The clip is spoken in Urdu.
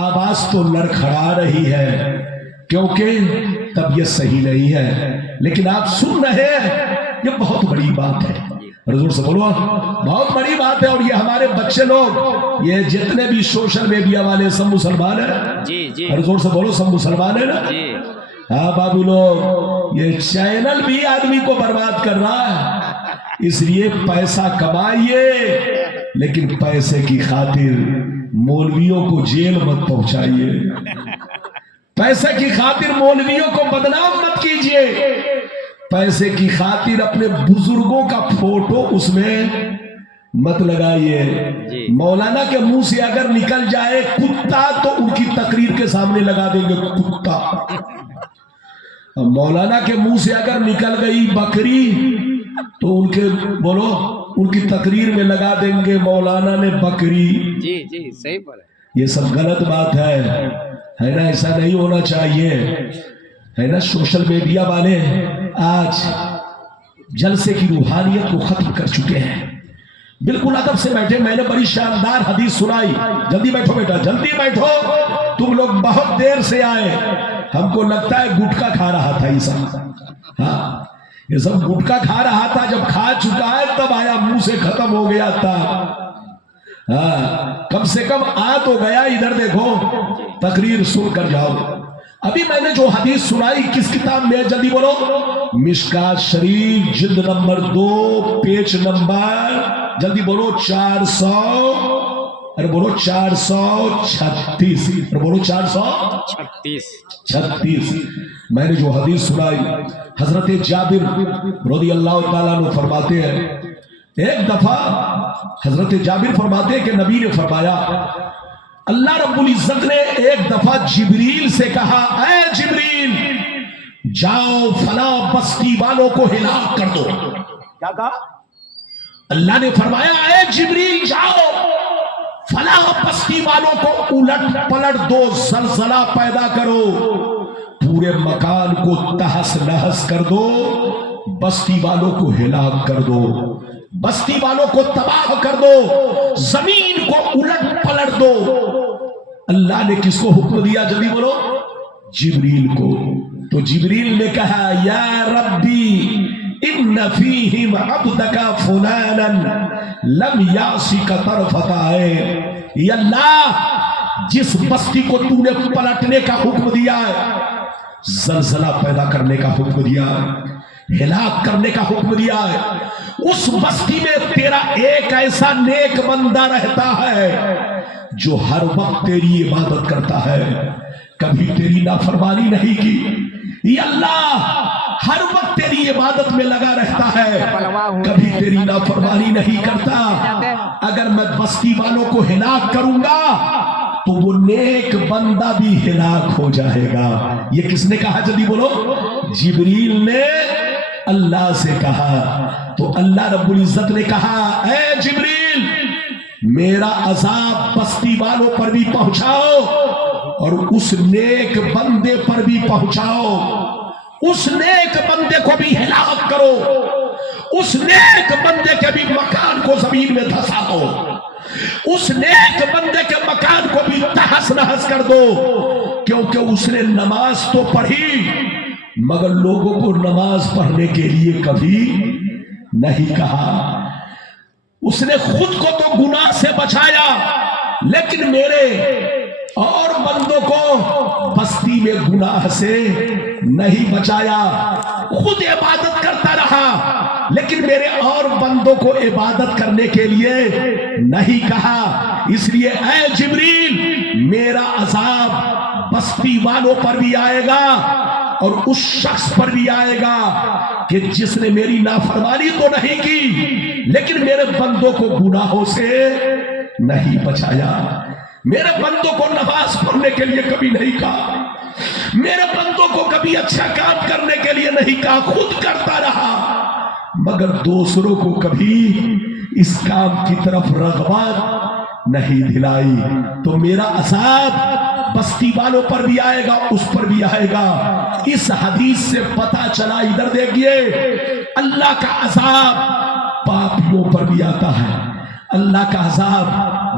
آواز تو لڑکھڑا رہی ہے کیونکہ طبیعت صحیح نہیں ہے، لیکن آپ سن رہے ہیں، یہ بہت بڑی بات ہے۔ حضور سے بولو بہت بڑی بات ہے۔ اور یہ ہمارے بچے لوگ، یہ جتنے بھی سوشل میڈیا والے سب مسلمان ہیں؟ جی جی حضور سے بولو سب مسلمان ہیں نا؟ جی ہاں بابو لوگ، یہ چینل بھی آدمی کو برباد کر رہا ہے۔ اس لیے پیسہ کمائیے، لیکن پیسے کی خاطر مولویوں کو جیل مت پہنچائیے، پیسے کی خاطر مولویوں کو بدنام مت کیجیے، پیسے کی خاطر اپنے بزرگوں کا فوٹو اس میں مت لگائیے۔ مولانا کے منہ سے اگر نکل جائے کتا تو ان کی تقریر کے سامنے لگا دیں گے کتا، مولانا کے منہ سے اگر نکل گئی بکری تو ان کے بولو ان کی تقریر میں لگا دیں گے مولانا نے بکری۔ جی جی صحیح بات ہے۔ یہ سب غلط بات ہے نا، ایسا نہیں ہونا چاہیے، ہے نا۔ سوشل میڈیا والے آج جلسے کی روحانیت کو ختم کر چکے ہیں۔ بالکل ادب سے بیٹھے، میں نے بڑی شاندار حدیث سنائی۔ جلدی بیٹھو بیٹا، جلدی بیٹھو، تم لوگ بہت دیر سے آئے، ہم کو لگتا ہے گٹکا کھا رہا تھا یہ سب۔ ہاں یہ سب گٹکا کھا رہا تھا، جب کھا چکا ہے تب آیا، منہ سے ختم ہو گیا تھا۔ ہاں کم سے کم آ تو گیا، ادھر دیکھو تقریر سن کر جاؤ۔ ابھی میں نے جو حدیث سنائی کس کتاب میں؟ جلدی بولو، مشکات شریف جلد نمبر 2 پیج نمبر، جلدی بولو 400، ارے بولو 436، ارے بولو 436۔ میں نے جو حدیث سنائی، حضرت جابر رضی اللہ تعالیٰ عنہ فرماتے ہیں، ایک دفعہ حضرت جابر فرماتے ہیں کہ نبی نے فرمایا، اللہ رب العزت نے ایک دفعہ جبریل سے کہا، اے جبریل جاؤ فلاں بستی والوں کو ہلاک کر دو۔ کیا کہا؟ اللہ نے فرمایا اے جبریل جاؤ فلاں بستی والوں کو الٹ پلٹ دو، زلزلہ پیدا کرو، پورے مکان کو تہس نہس کر دو، بستی والوں کو ہلاک کر دو، بستی والوں کو تباہ کر دو، زمین کو الٹ پلٹ دو۔ اللہ نے کس کو حکم دیا؟ جلدی بولو، جبریل کو۔ تو جبریل نے کہا یا ربی ان فیہم عبدک فلانا لم یعصک طرفۃ عین، یا اللہ جس بستی کو تو نے پلٹنے کا حکم دیا ہے، زلزلہ پیدا کرنے کا حکم دیا ہے، ہلاک کرنے کا حکم دیا ہے، اس بستی میں تیرا ایک ایسا نیک بندہ رہتا ہے جو ہر وقت تیری عبادت کرتا ہے، کبھی تیری نافرمانی نہیں کی، یا اللہ ہر وقت تیری عبادت میں لگا رہتا ہے، کبھی تیری نافرمانی نہیں کرتا، اگر میں بستی والوں کو ہلاک کروں گا تو وہ نیک بندہ بھی ہلاک ہو جائے گا۔ یہ کس نے کہا؟ جلدی بولو، جبریل نے اللہ سے کہا۔ تو اللہ رب العزت نے کہا اے جبریل میرا عذاب بستی والوں پر بھی پہنچاؤ اور اس نیک بندے پر بھی پہنچاؤ، اس نیک بندے کو بھی ہلاک کرو، اس نیک بندے کے بھی مکان کو زمین میں دھساؤ، اس نیک بندے کے مکان کو بھی تہس نہس کر دو، کیونکہ اس نے نماز تو پڑھی مگر لوگوں کو نماز پڑھنے کے لیے کبھی نہیں کہا، اس نے خود کو تو گناہ سے بچایا لیکن میرے اور بندوں کو بستی میں گناہ سے نہیں بچایا، خود عبادت کرتا رہا لیکن میرے اور بندوں کو عبادت کرنے کے لیے نہیں کہا، اس لیے اے جبریل میرا عذاب بستی والوں پر بھی آئے گا اور اس شخص پر بھی آئے گا کہ جس نے میری نافرمانی تو نہیں کی لیکن میرے بندوں کو گناہوں سے نہیں بچایا، میرے بندوں کو نماز پڑھنے کے لیے کبھی نہیں کہا، میرے بندوں کو کبھی اچھا کام کرنے کے لیے نہیں کہا، خود کرتا رہا مگر دوسروں کو کبھی اس کام کی طرف رغبت نہیں دلائی، تو میرا عذاب بستی والوں پر بھی آئے گا اس پر بھی آئے گا۔ اس حدیث سے پتا چلا، ادھر دیکھیے، اللہ کا عذاب پاپیوں پر بھی آتا ہے، اللہ کا عذاب